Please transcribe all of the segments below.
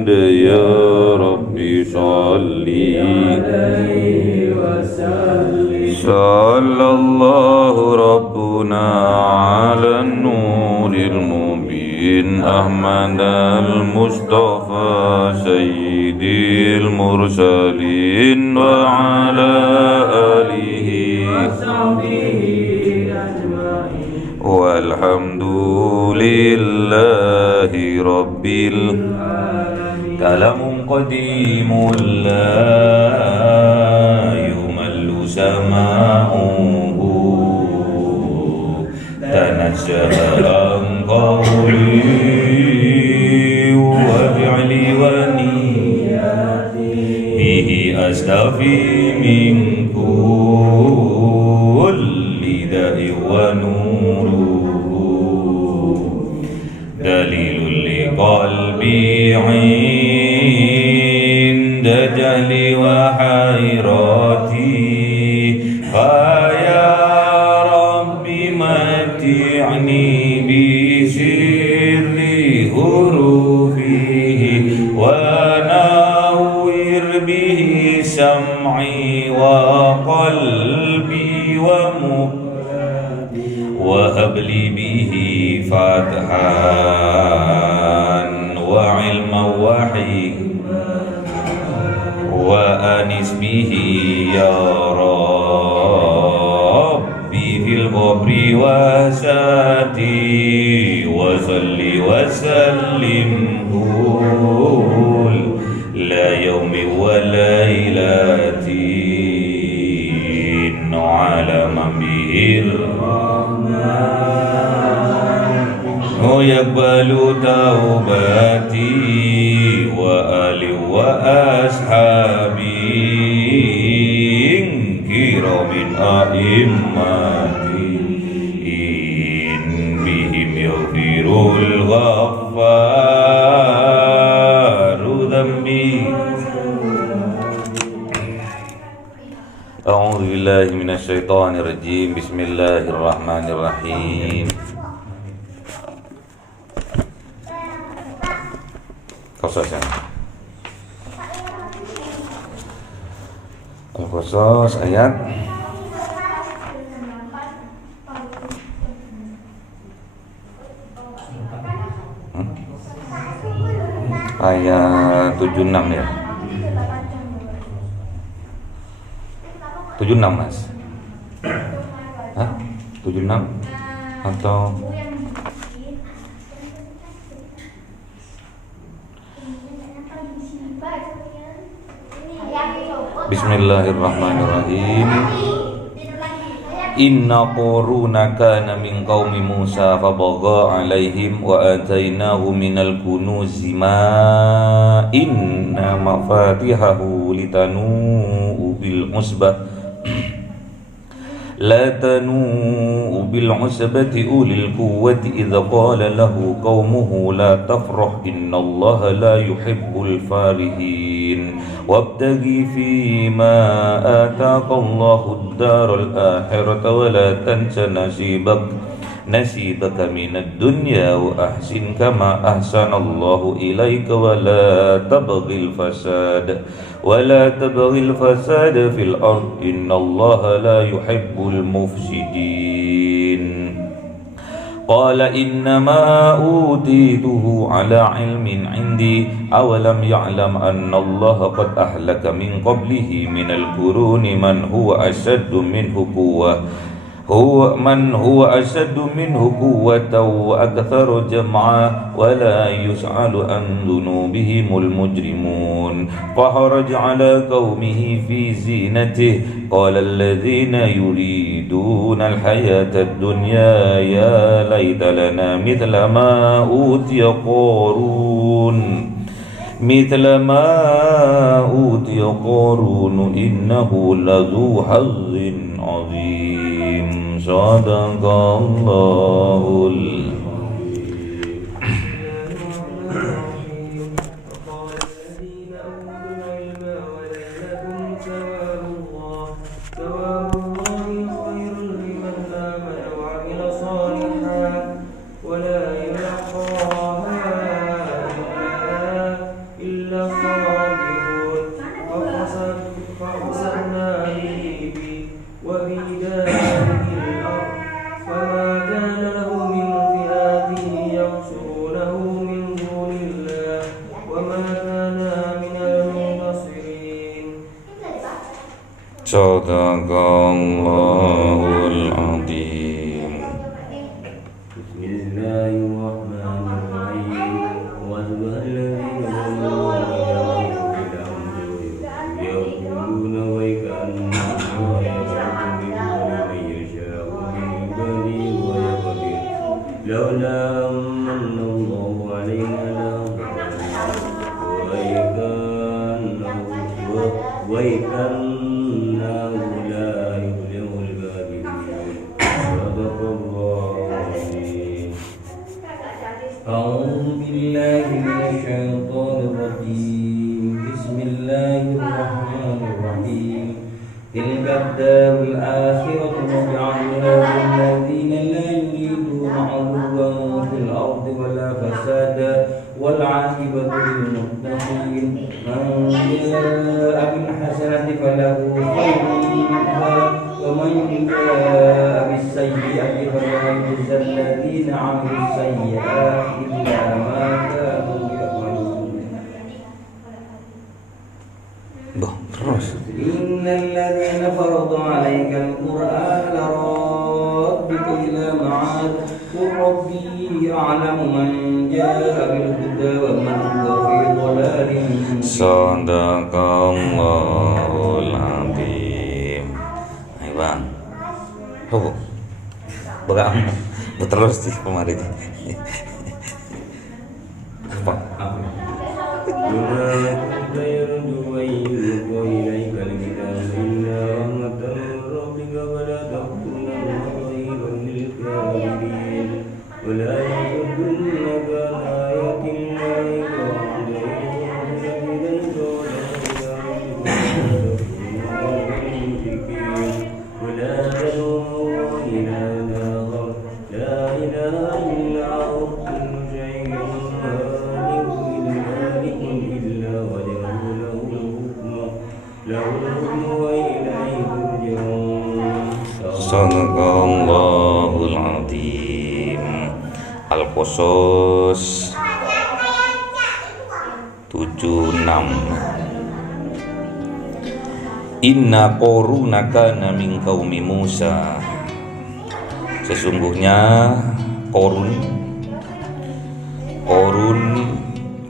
محمد يا ربي صلي عليه وسلم. صلى الله ربنا على النور المبين أحمد المصطفى سيد المرسلين وعلى آله وصحبه أجمعين والحمد لله رب العالمين. كلام قديم لا يمل سماعه تنزه عن قولي وفعلي ونياتي به أستفي من كل داء ونوره دليل لقلبي عند جهلي وحيرتي فيا ربي متعني بسر حروفه ونور به سمعي وقلبي وهب لي به فتحا وعلما وحكمة وأنس به يا ربي في القبر وساتي وصل وسلم كل يوم وليلتي على من به يقبل توبتي وآل وأصحابي كرام أئمتي إن بهم يغفر الغفار ذنبي. أعوذ بالله من الشيطان الرجيم. بسم الله الرحمن الرحيم. Qasas ya. Al-Qasas ayat ayat 76 ya. 76 Mas. Hah? 76 atau Bismillahirrahmanirrahim. Inna Qaruna kana min qaumi Musa fabagha alaihim wa atainahu minal kunuzi ma inna mafatihahu litanu bil usbah لا تنوء بالعصبة أولي القوة إذ قال له قومه لا تفرح إن الله لا يحب الفارحين وابتغ فيما آتاك الله الدار الآخرة ولا تنس نصيبك من الدنيا وأحسن كما أحسن الله إليك ولا تبغي الفساد في الأرض إن الله لا يحب المفسدين. قال إنما أوتيته على علم عندي أولم يعلم أن الله قد أهلك من قبله من القرون من هو أشد منه قوة وأكثر جمعا ولا يسأل عن ذنوبهم المجرمون. فخرج على قومه في زينته قال الذين يريدون الحياة الدنيا يا ليت لنا مثل ما أوتي قارون إنه لذو حظ عظيم. صدق الله Sadaqallahul azim. Bismillahirrahmanirrahim. لولا من الله علينا ويكنه لا يفلح الكافرون. صدق الله العظيم. أعوذ بالله من الشيطان الرجيم. بسم الله الرحمن الرحيم. تلك الدار الآخرة نجعلها للذين لا يريدون علوا في الأرض ولا فسادا والعاقبة للمتقين. من جاء بالحسنة فله خير منها ومن جاء بالسيئة فلا يجزى الذين عملوا السيئات إلا ما كانوا يعملون. Terus. إن الذين فرض عليك القرآن لرادك إلى معاد قل ربي يعلم من جاء بالهدى ومن هو في ضلال. Sadaqallahul azim. Ayo bang. Oh, bagaimana? Terus sih kemarin. Apa? Sadaqallahul azim. Al-Qasas 76. Inna Qaruna kana min qaumi Musa. Sesungguhnya Qarun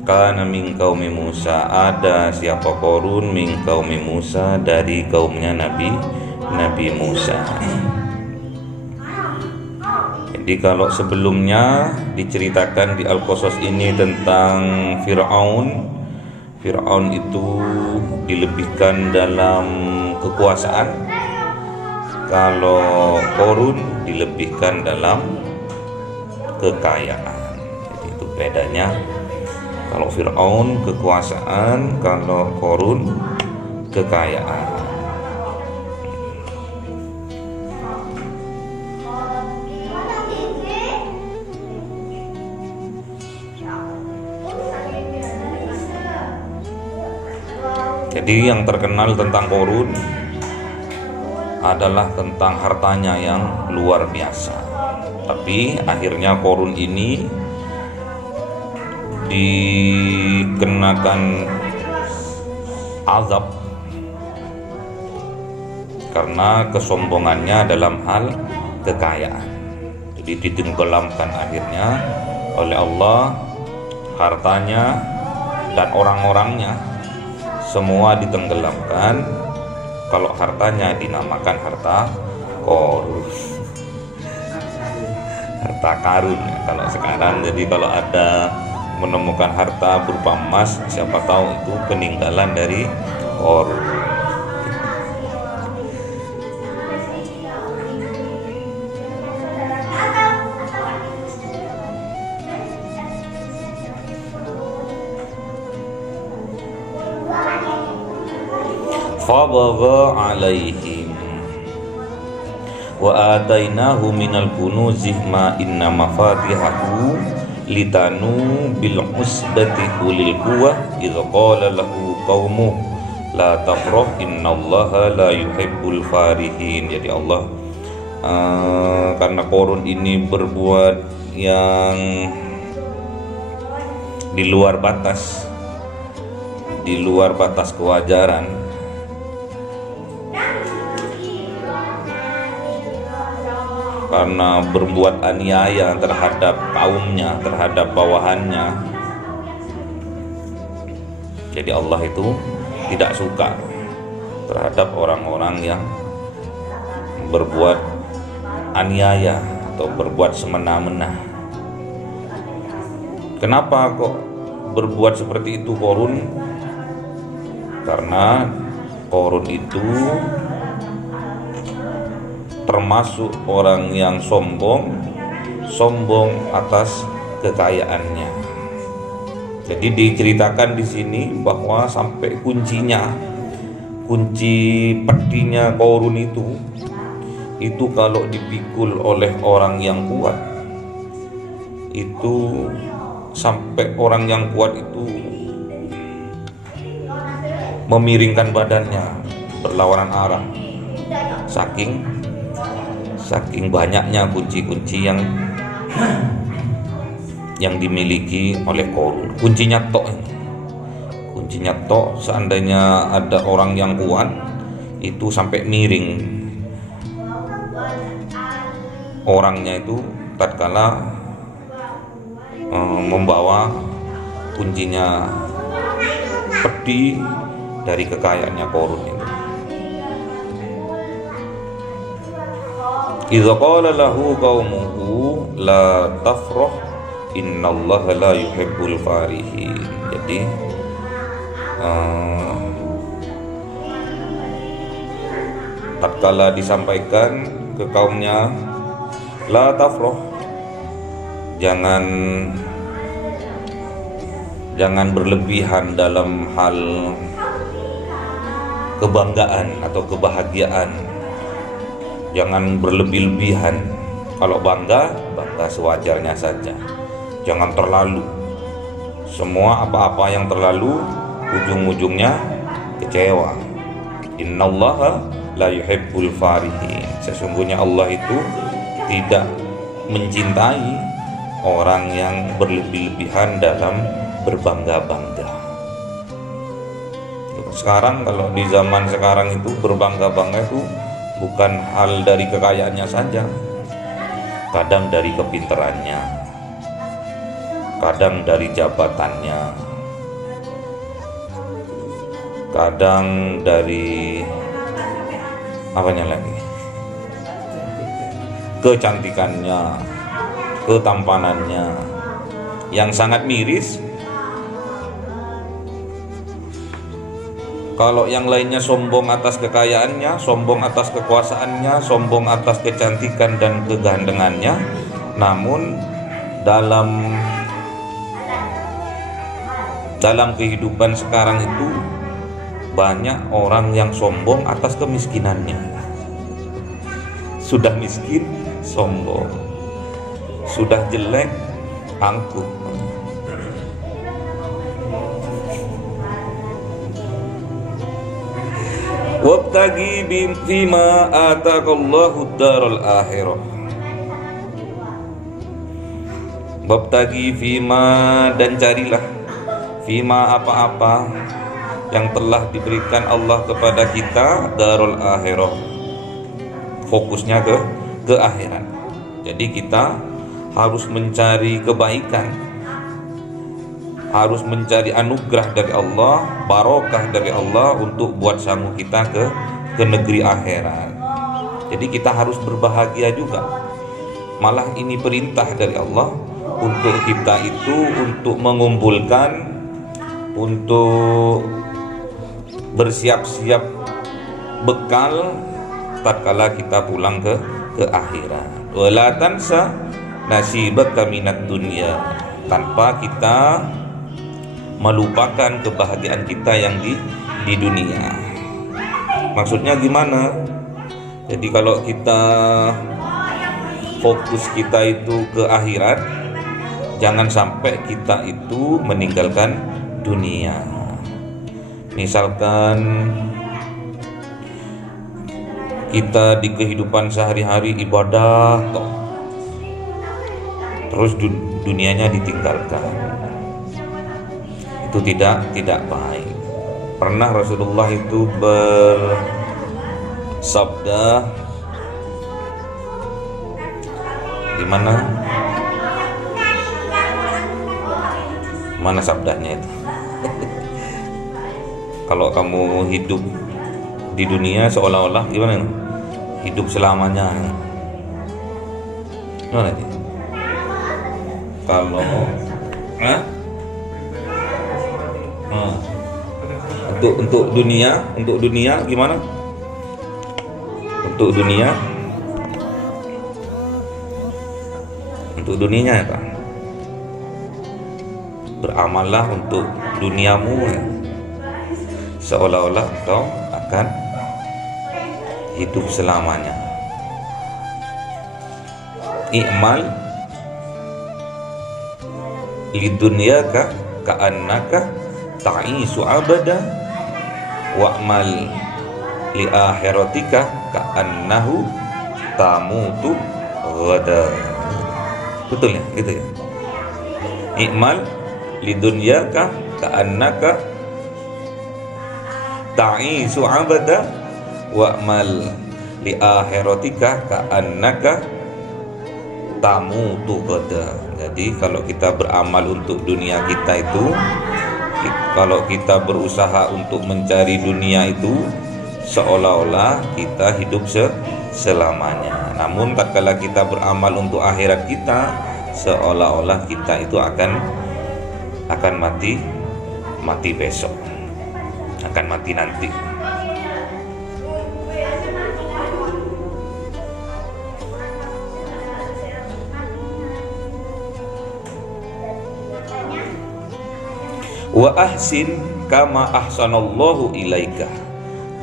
kana min qaumi Musa, ada siapa Qarun min qaumi Musa, dari kaumnya Nabi Musa. Jadi kalau sebelumnya diceritakan di Al-Qasas ini tentang Fir'aun itu dilebihkan dalam kekuasaan, kalau Qarun dilebihkan dalam kekayaan. Jadi itu bedanya. Kalau Fir'aun kekuasaan, kalau Qarun kekayaan. Jadi yang terkenal tentang Qarun adalah tentang hartanya yang luar biasa. Tapi akhirnya Qarun ini dikenakan azab karena kesombongannya dalam hal kekayaan. Jadi ditenggelamkan akhirnya oleh Allah, hartanya dan orang-orangnya semua ditenggelamkan. Kalau hartanya dinamakan harta Qarun, harta karun ya, kalau sekarang. Jadi kalau ada menemukan harta berupa emas, siapa tahu itu peninggalan dari Qarun. Fabagha alaihim wa atainahu minal kunuzi ma inna mafatihahu litanu bil usbati ulil quwwah idh qala lahu qaumuh la tafrah innallaha la yuhibbul farihin. Jadi Allah karena Qarun ini berbuat yang di luar batas kewajaran, karena berbuat aniaya terhadap kaumnya, terhadap bawahannya. Jadi Allah itu tidak suka terhadap orang-orang yang berbuat aniaya atau berbuat semena-mena. Kenapa kok berbuat seperti itu Qarun? Karena Qarun itu termasuk orang yang sombong atas kekayaannya. Jadi diceritakan di sini bahwa sampai kunci petinya Qarun itu kalau dipikul oleh orang yang kuat, itu sampai orang yang kuat itu memiringkan badannya berlawanan arah, saking banyaknya kunci-kunci yang dimiliki oleh Qarun. Kuncinya tok, seandainya ada orang yang kuat itu sampai miring orangnya itu tatkala membawa kuncinya peti dari kekayaannya Qarun itu. Idza qala lahu qaumuhu la tafrah innallaha la yuhibbul farihin. Jadi tatkala disampaikan ke kaumnya, la tafrah, jangan berlebihan dalam hal kebanggaan atau kebahagiaan. Jangan berlebih-lebihan. Kalau bangga sewajarnya saja. Jangan terlalu. Semua apa-apa yang terlalu ujung-ujungnya kecewa. Innallaha la yuhibbul farihin. Sesungguhnya Allah itu tidak mencintai orang yang berlebih-lebihan dalam berbangga-bangga. Sekarang kalau di zaman sekarang itu berbangga-bangga itu bukan hal dari kekayaannya saja, kadang dari kepintarannya, kadang dari jabatannya, kadang dari apanya lagi, kecantikannya, ketampanannya yang sangat miris. Kalau yang lainnya sombong atas kekayaannya, sombong atas kekuasaannya, sombong atas kecantikan dan kegandengannya, namun dalam kehidupan sekarang itu banyak orang yang sombong atas kemiskinannya. Sudah miskin, sombong. Sudah jelek, angkuh. Wabtagi bima ataqallahu daral akhirah. Wabtagi fima, dan carilah fima, apa-apa yang telah diberikan Allah kepada kita, darul akhirah, fokusnya ke akhirat. Jadi kita harus mencari kebaikan, harus mencari anugerah dari Allah, barokah dari Allah untuk buat sanggup kita ke negeri akhirat. Jadi kita harus berbahagia juga. Malah ini perintah dari Allah untuk kita itu untuk mengumpulkan, untuk bersiap-siap bekal tatkala kita pulang ke akhirat. Wala tansa nasibaka minad dunya, tanpa kita melupakan kebahagiaan kita yang di dunia. Maksudnya gimana? Jadi kalau kita fokus kita itu ke akhirat, jangan sampai kita itu meninggalkan dunia. Misalkan kita di kehidupan sehari-hari ibadah terus dunianya ditinggalkan, itu tidak baik. Pernah Rasulullah itu bersabda, Gimana? Mana sabdanya itu? Kalau kamu hidup di dunia seolah-olah gimana? Hidup selamanya. Gimana ini? Kalau untuk dunia gimana? Untuk dunianya ya Kak. Beramallah untuk duniamu seolah-olah kau akan hidup selamanya. I'mal lidunyaka ka'annaka ta'isu abada wa'mal li akhiratika ka'annahu tamutu ghada. Betul ya? Gitu ya. I'mal lidunyaka ka'annaka ta'isu abada wa'mal li akhiratika ka'annaka tamutu ghada. Jadi kalau kita beramal untuk dunia kita itu, kalau kita berusaha untuk mencari dunia itu, seolah-olah kita hidup selamanya. Namun tatkala kita beramal untuk akhirat kita, seolah-olah kita itu akan mati besok, akan mati nanti. Wa ahsin kama ahsanallahu ilaika,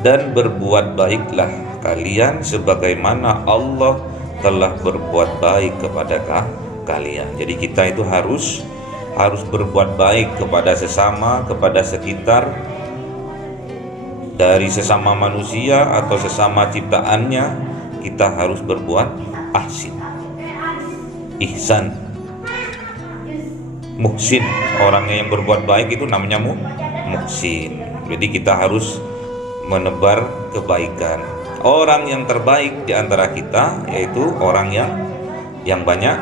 dan berbuat baiklah kalian sebagaimana Allah telah berbuat baik kepada kalian. Jadi kita itu harus berbuat baik kepada sesama, kepada sekitar, dari sesama manusia atau sesama ciptaannya. Kita harus berbuat ahsin, ihsan, muhsin. Orangnya yang berbuat baik itu namanya muhsin. Jadi kita harus menebar kebaikan. Orang yang terbaik di antara kita yaitu orang yang banyak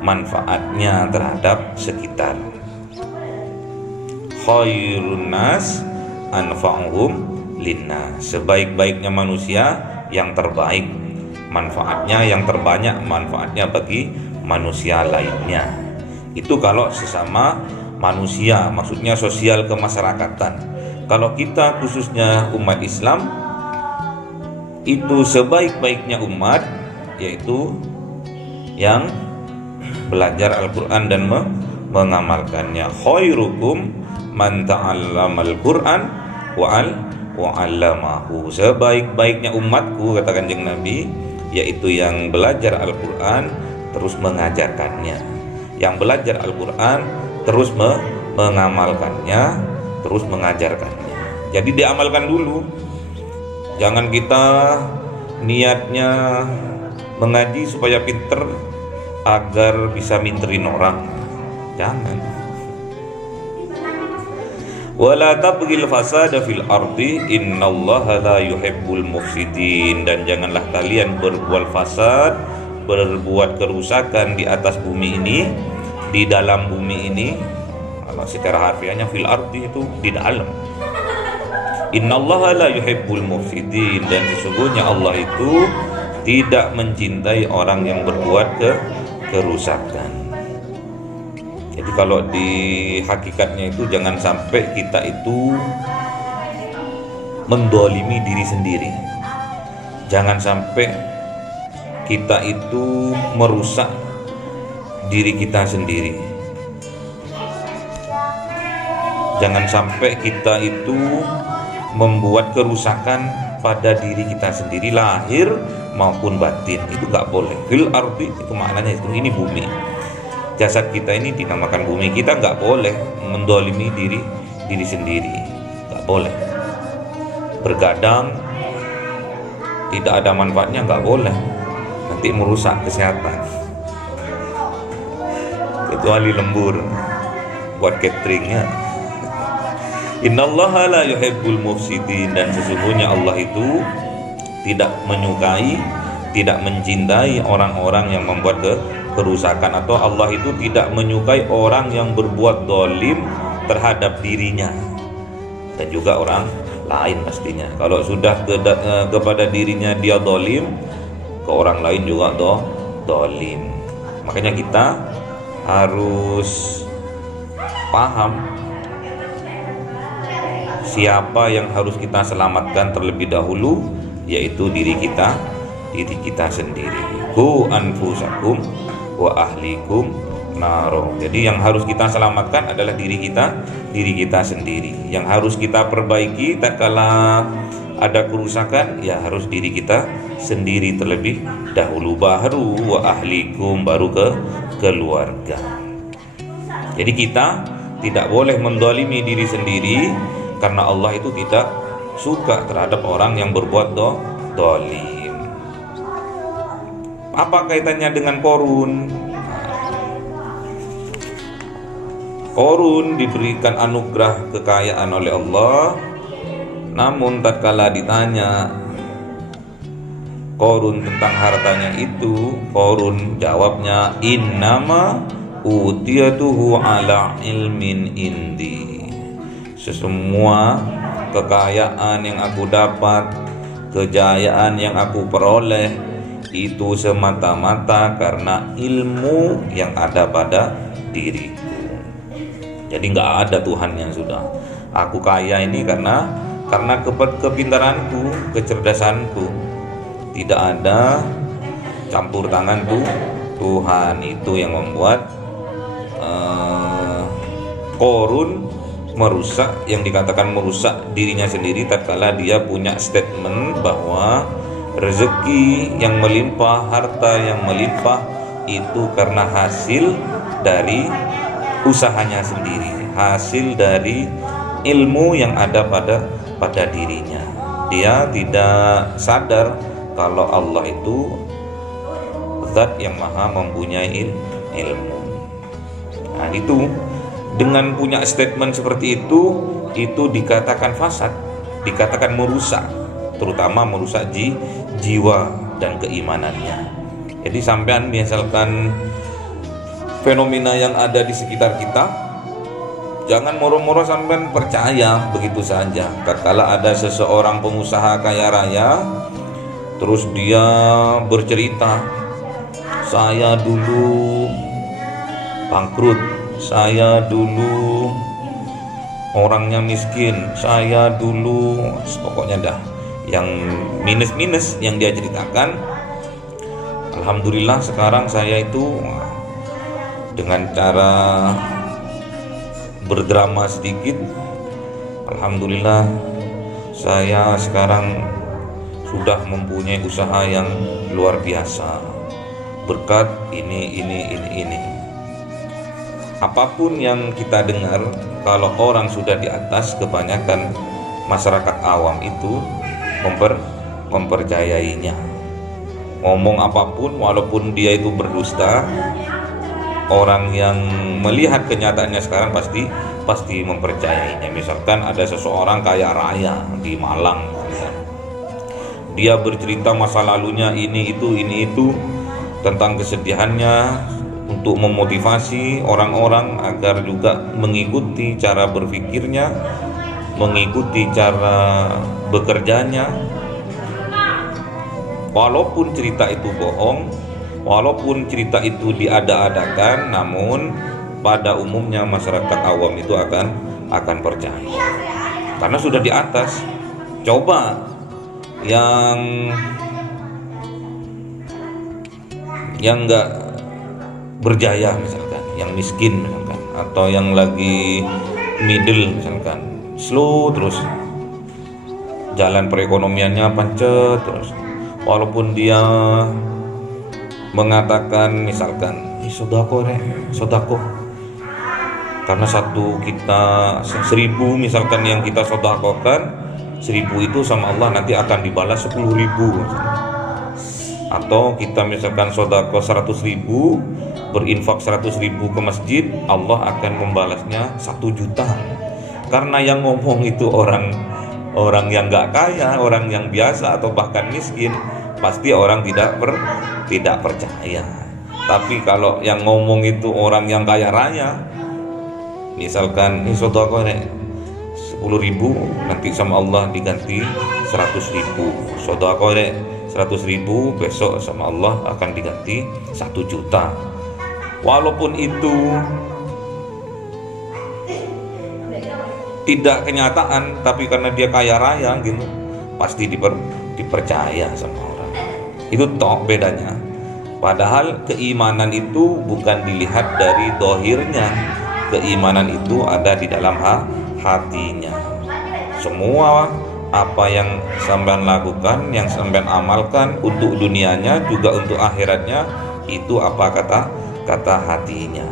manfaatnya terhadap sekitar. Khairun nas anfa'uhum linnas. Sebaik-baiknya manusia yang terbaik, manfaatnya yang terbanyak, manfaatnya bagi manusia lainnya. Itu kalau sesama manusia, maksudnya sosial kemasyarakatan. Kalau kita khususnya umat Islam, itu sebaik-baiknya umat yaitu yang belajar Al-Quran dan mengamalkannya. Khairukum man ta'allamal Quran wa 'allamahu. Sebaik-baiknya umatku, kata Kanjeng Nabi, yaitu yang belajar Al-Quran terus mengajarkannya, yang belajar Al-Quran terus mengamalkannya, terus mengajarkannya. Jadi diamalkan dulu. Jangan kita niatnya mengaji supaya pinter agar bisa minterin orang. Jangan. Wala tabghil fasada fil ardi innallaha la yuhibbul mufsidin. Dan janganlah kalian berbuat fasad, berbuat kerusakan di atas bumi ini, di dalam bumi ini. Kalau secara harfiahnya fil ardi itu di dalam. Innallaha la yuhibbul mufsidin. Dan sesungguhnya Allah itu tidak mencintai orang yang berbuat kerusakan. Jadi kalau di hakikatnya itu jangan sampai kita itu mendolimi diri sendiri. Jangan sampai kita itu merusak diri kita sendiri. Jangan sampai kita itu membuat kerusakan pada diri kita sendiri, lahir maupun batin. Itu gak boleh. Fil ardi itu maknanya itu, ini bumi. Jasad kita ini dinamakan bumi. Kita gak boleh mendolimi diri sendiri. Gak boleh. Bergadang tidak ada manfaatnya, gak boleh. Nanti merusak kesehatan. Kecuali lembur buat cateringnya. Innallaha la yuhibbul mufsidin. Dan sesungguhnya Allah itu tidak menyukai, tidak mencintai orang-orang yang membuat kerusakan, atau Allah itu tidak menyukai orang yang berbuat dolim terhadap dirinya dan juga orang lain pastinya. Kalau sudah kepada dirinya dia dolim, ke orang lain juga dolim. Makanya kita harus paham siapa yang harus kita selamatkan terlebih dahulu, yaitu diri kita sendiri. Qu anfusakum wa ahlikum naro. Jadi yang harus kita selamatkan adalah diri kita sendiri. Yang harus kita perbaiki tatkala ada kerusakan, ya harus diri kita sendiri terlebih dahulu, baru wa ahlikum, baru ke keluarga. Jadi kita tidak boleh mendolimi diri sendiri, karena Allah itu tidak suka terhadap orang yang berbuat dolim. Apa kaitannya dengan Qorun? Qorun diberikan anugerah kekayaan oleh Allah, namun tatkala ditanya Qorun tentang hartanya itu, Qorun jawabnya, innama utiyatuhu ala ilmin indi. Semua kekayaan yang aku dapat, kejayaan yang aku peroleh, itu semata-mata karena ilmu yang ada pada diriku. Jadi nggak ada Tuhan yang sudah. Aku kaya ini karena kepintaranku, kecerdasanku. Tidak ada campur tangan Tuhan. Itu yang membuat Qorun merusak, yang dikatakan merusak dirinya sendiri tatkala dia punya statement bahwa rezeki yang melimpah, harta yang melimpah itu karena hasil dari usahanya sendiri, hasil dari ilmu yang ada pada dirinya. Dia tidak sadar kalau Allah itu zat yang maha mempunyai ilmu. Nah, itu dengan punya statement seperti itu dikatakan fasad, dikatakan merusak, terutama merusak jiwa dan keimanannya. Jadi sampean misalkan fenomena yang ada di sekitar kita, jangan moro-moro sampean percaya begitu saja. Tatkala ada seseorang pengusaha kaya raya, terus dia bercerita, saya dulu bangkrut, saya dulu orangnya miskin, saya dulu, pokoknya dah yang minus-minus yang dia ceritakan. Alhamdulillah sekarang saya itu dengan cara berdrama sedikit, alhamdulillah saya sekarang sudah mempunyai usaha yang luar biasa berkat ini. Apapun yang kita dengar, kalau orang sudah di atas, kebanyakan masyarakat awam itu mempercayainya. Ngomong apapun walaupun dia itu berdusta, orang yang melihat kenyataannya sekarang pasti mempercayainya. Misalkan ada seseorang kaya raya di Malang, dia bercerita masa lalunya ini itu tentang kesedihannya, untuk memotivasi orang-orang agar juga mengikuti cara berpikirnya, mengikuti cara bekerjanya. Walaupun cerita itu bohong, walaupun cerita itu diada-adakan, namun pada umumnya masyarakat awam itu akan percaya karena sudah di atas. Coba yang enggak berjaya misalkan, yang miskin misalkan, atau yang lagi middle misalkan, slow terus jalan perekonomiannya pancet terus, walaupun dia mengatakan misalkan sodako karena satu kita 1000 misalkan yang kita sodakokan, 1000 itu sama Allah nanti akan dibalas 10.000 misalkan. Atau kita misalkan sodako 100.000, berinfak 100.000 ke masjid, Allah akan membalasnya 1 juta. Karena yang ngomong itu orang yang nggak kaya, orang yang biasa atau bahkan miskin, pasti orang tidak percaya. Tapi kalau yang ngomong itu orang yang kaya raya, misalkan ini sedekah nek 10.000, nanti sama Allah diganti 100.000. Sedekah nek 100.000, besok sama Allah akan diganti 1 juta. Walaupun itu tidak kenyataan, tapi karena dia kaya raya gitu, pasti dipercaya sama orang. Itu toh bedanya. Padahal keimanan itu bukan dilihat dari dohirnya, keimanan itu ada di dalam hatinya. Semua apa yang sampean lakukan, yang sampean amalkan untuk dunianya juga untuk akhiratnya, itu apa kata hatinya.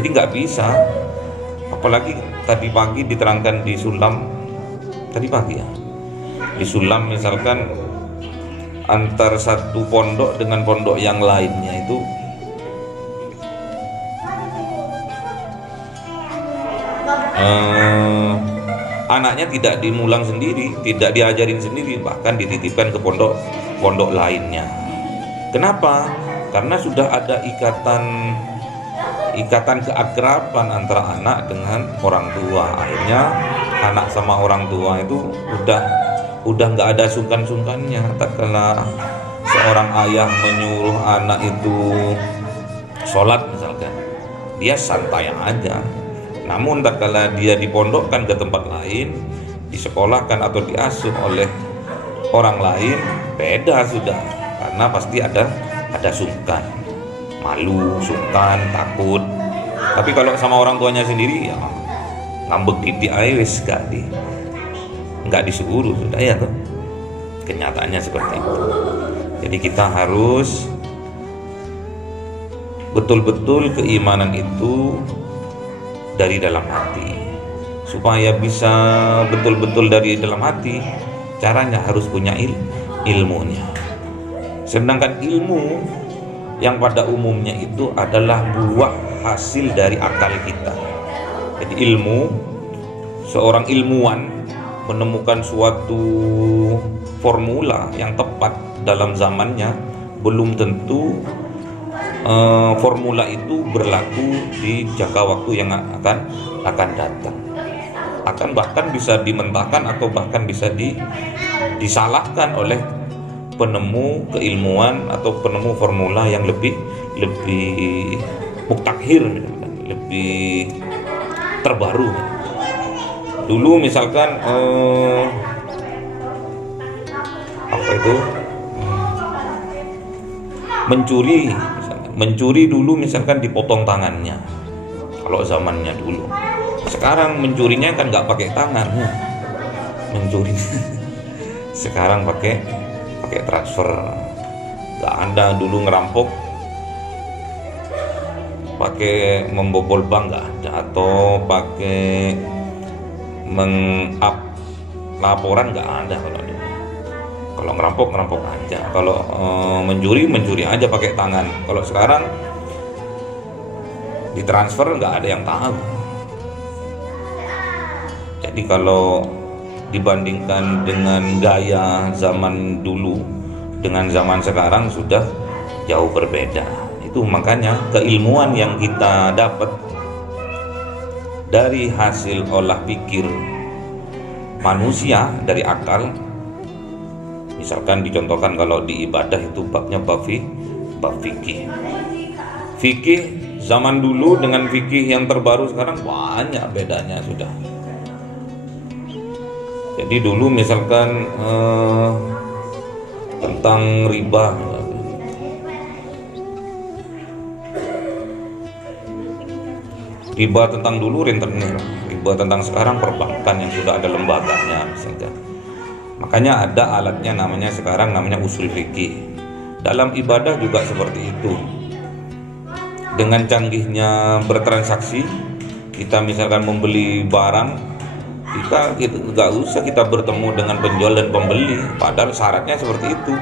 Jadi nggak bisa. Apalagi tadi pagi diterangkan di Sulam, tadi pagi ya, di Sulam misalkan antar satu pondok dengan pondok yang lainnya itu anaknya tidak dimulang sendiri, tidak diajarin sendiri, bahkan dititipkan ke pondok lainnya. Kenapa? Karena sudah ada ikatan keakraban antara anak dengan orang tua. Akhirnya anak sama orang tua itu udah nggak ada sungkan-sungkannya. Tak kala seorang ayah menyuruh anak itu sholat misalkan, dia santai aja. Namun tak kala dia dipondokkan ke tempat lain, disekolahkan atau diasuh oleh orang lain, beda sudah. Karena pasti ada sungkan, malu, sungkan, takut. Tapi kalau sama orang tuanya sendiri ya ngambek titik aja wis nggak disuruh sudah ya tuh. Kenyataannya seperti itu. Jadi kita harus betul-betul keimanan itu dari dalam hati. Supaya bisa betul-betul dari dalam hati, caranya harus punya ilmunya. Sedangkan ilmu yang pada umumnya itu adalah buah hasil dari akal kita. Jadi ilmu, seorang ilmuwan menemukan suatu formula yang tepat dalam zamannya, belum tentu formula itu berlaku di jangka waktu yang akan datang. Akan bahkan bisa dimentahkan atau bahkan bisa disalahkan oleh penemu keilmuan atau penemu formula yang lebih muktakhir, lebih terbaru. Dulu misalkan apa itu mencuri dulu misalkan dipotong tangannya kalau zamannya dulu. Sekarang mencurinya kan nggak pakai tangan ya, mencuri sekarang pakai transfer. Nggak ada dulu ngerampok pakai membobol bank, nggak ada, atau pakai meng-up laporan, nggak ada. Kalau ngerampok aja, kalau mencuri aja pakai tangan. Kalau sekarang ditransfer nggak ada yang tahu. Jadi kalau dibandingkan dengan gaya zaman dulu dengan zaman sekarang sudah jauh berbeda. Itu makanya keilmuan yang kita dapat dari hasil olah pikir manusia, dari akal. Misalkan dicontohkan kalau di ibadah itu babnya bab fikih. Fikih zaman dulu dengan fikih yang terbaru sekarang banyak bedanya sudah. Jadi dulu misalkan tentang riba, tentang dulu rentenir, riba tentang sekarang perbankan yang sudah ada lembaganya misalkan. Makanya ada alatnya sekarang namanya usul fikih. Dalam ibadah juga seperti itu. Dengan canggihnya bertransaksi, kita misalkan membeli barang, kita nggak usah kita bertemu dengan penjual dan pembeli. Padahal syaratnya seperti itu,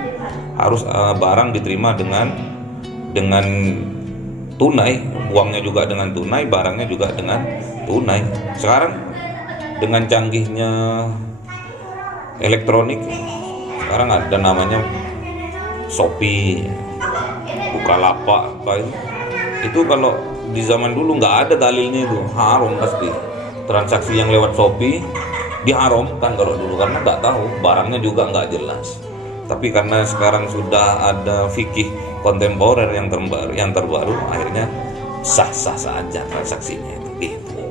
harus barang diterima dengan tunai, uangnya juga dengan tunai, barangnya juga dengan tunai. Sekarang dengan canggihnya elektronik, sekarang ada namanya Shopee, Bukalapak apa itu kalau di zaman dulu nggak ada dalilnya, itu haram pasti. Transaksi yang lewat Shopee diharamkan kalau dulu karena nggak tahu, barangnya juga nggak jelas. Tapi karena sekarang sudah ada fikih kontemporer yang terbaru, akhirnya sah-sah saja transaksinya itu gitu.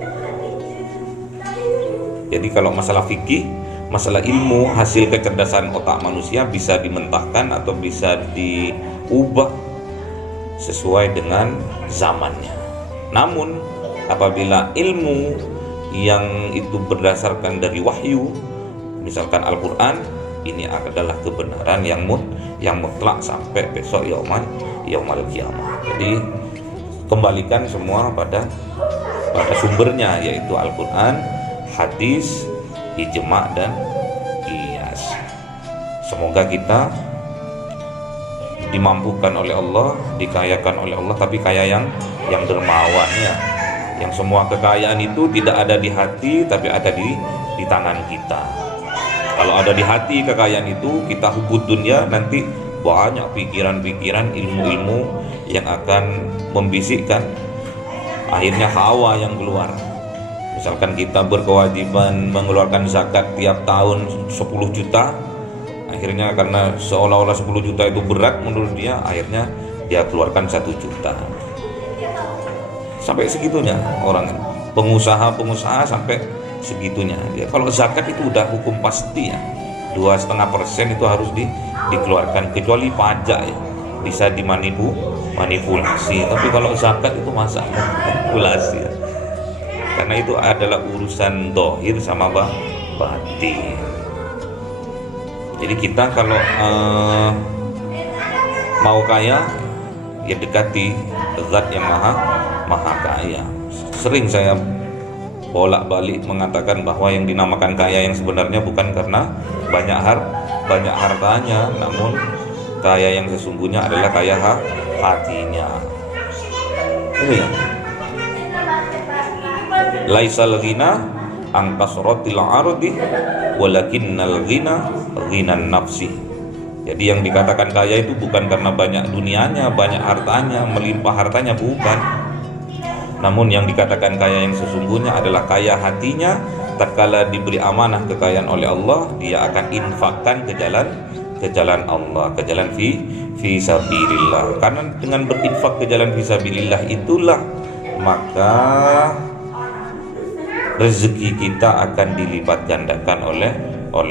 Jadi kalau masalah fikih, masalah ilmu, hasil kecerdasan otak manusia bisa dimentahkan atau bisa diubah sesuai dengan zamannya. Namun apabila ilmu yang itu berdasarkan dari wahyu, misalkan Al-Quran, ini adalah kebenaran yang mutlak sampai besok yaumul kiamah. Jadi kembalikan semua pada sumbernya, yaitu Al-Quran, hadis, ijma' dan qiyas. Semoga kita dimampukan oleh Allah, dikayakan oleh Allah, tapi kaya yang dermawan ya. Yang semua kekayaan itu tidak ada di hati, tapi ada di tangan kita. Kalau ada di hati kekayaan itu, kita hubud dunia, nanti banyak pikiran-pikiran, ilmu-ilmu yang akan membisikkan, akhirnya hawa yang keluar. Misalkan kita berkewajiban mengeluarkan zakat tiap tahun 10 juta, akhirnya karena seolah-olah 10 juta itu berat menurut dia, akhirnya dia keluarkan 1 juta. Sampai segitunya orang pengusaha sampai segitunya. Ya, kalau zakat itu udah hukum pasti ya, 2,5% itu harus dikeluarkan, kecuali pajak ya bisa dimanipulasi. Tapi kalau zakat itu masa manipulasi ya? Karena itu adalah urusan dohir sama batin. Jadi kita kalau mau kaya ya dekati zat yang maha kaya. Sering saya bolak-balik mengatakan bahwa yang dinamakan kaya yang sebenarnya bukan karena banyak hartanya, namun kaya yang sesungguhnya adalah kaya hatinya. Itu ya. Laisal ghina an kasratil ardi walakinnal ghina ghinan nafsi. Jadi yang dikatakan kaya itu bukan karena banyak dunianya, banyak hartanya, melimpah hartanya, bukan. Namun yang dikatakan kaya yang sesungguhnya adalah kaya hatinya. Tatkala diberi amanah kekayaan oleh Allah, dia akan infakkan ke jalan Allah, ke jalan fi sabilillah. Karena dengan berinfak ke jalan fi sabilillah itulah maka rezeki kita akan dilipat gandakan oleh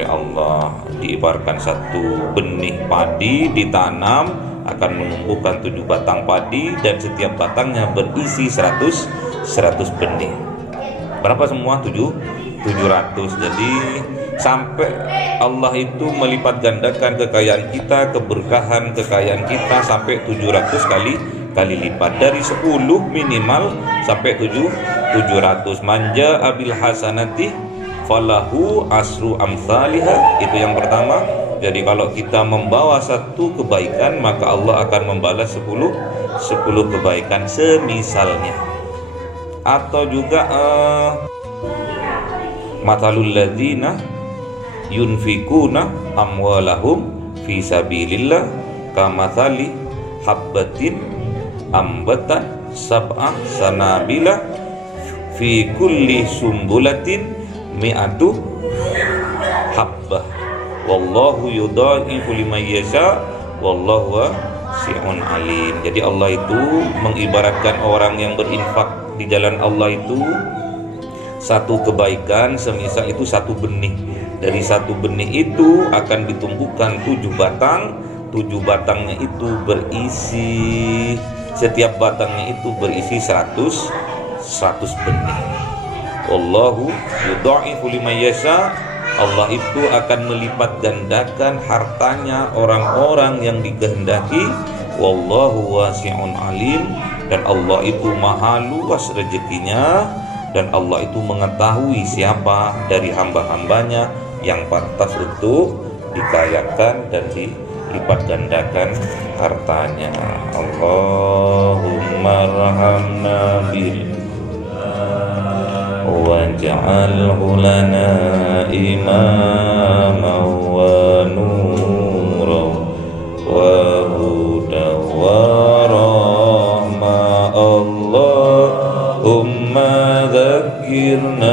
Allah. Diibaratkan satu benih padi ditanam akan menumbuhkan 7 batang padi, dan setiap batangnya berisi 100 benih. Berapa semua? 700. Jadi sampai Allah itu melipat gandakan kekayaan kita, keberkahan kekayaan kita sampai 700 kali lipat. Dari 10 minimal sampai 700. Manja abil hasanati falahu asru amsalihah. Itu yang pertama. Jadi kalau kita membawa satu kebaikan, maka Allah akan membalas 10 kebaikan semisalnya. Atau juga matalul ladzina yunfikuna amwalahum fi sabilillah kamathali habbatin ambatan sab'a sanabila fi kulli sumbulatin mi'atu habbah wallahu yudha'ifu liman yasha wallahu wasi'un alim. Jadi Allah itu mengibaratkan orang yang berinfak di jalan Allah itu satu kebaikan semisal itu satu benih. Dari satu benih itu akan ditumbuhkan 7 batang. 7 batangnya itu berisi, setiap batangnya itu berisi 100 benih. Wallahu yudha'ifu liman yasha. Allah itu akan melipat gandakan hartanya orang-orang yang dikehendaki. Wallahu wasi'un alim. Dan Allah itu maha luas rezekinya, dan Allah itu mengetahui siapa dari hamba-hambanya yang pantas untuk dikayakan dan dilipat gandakan hartanya. Allahumma rahamna bil waj'alhu lana imama wa nura wa huda wa إن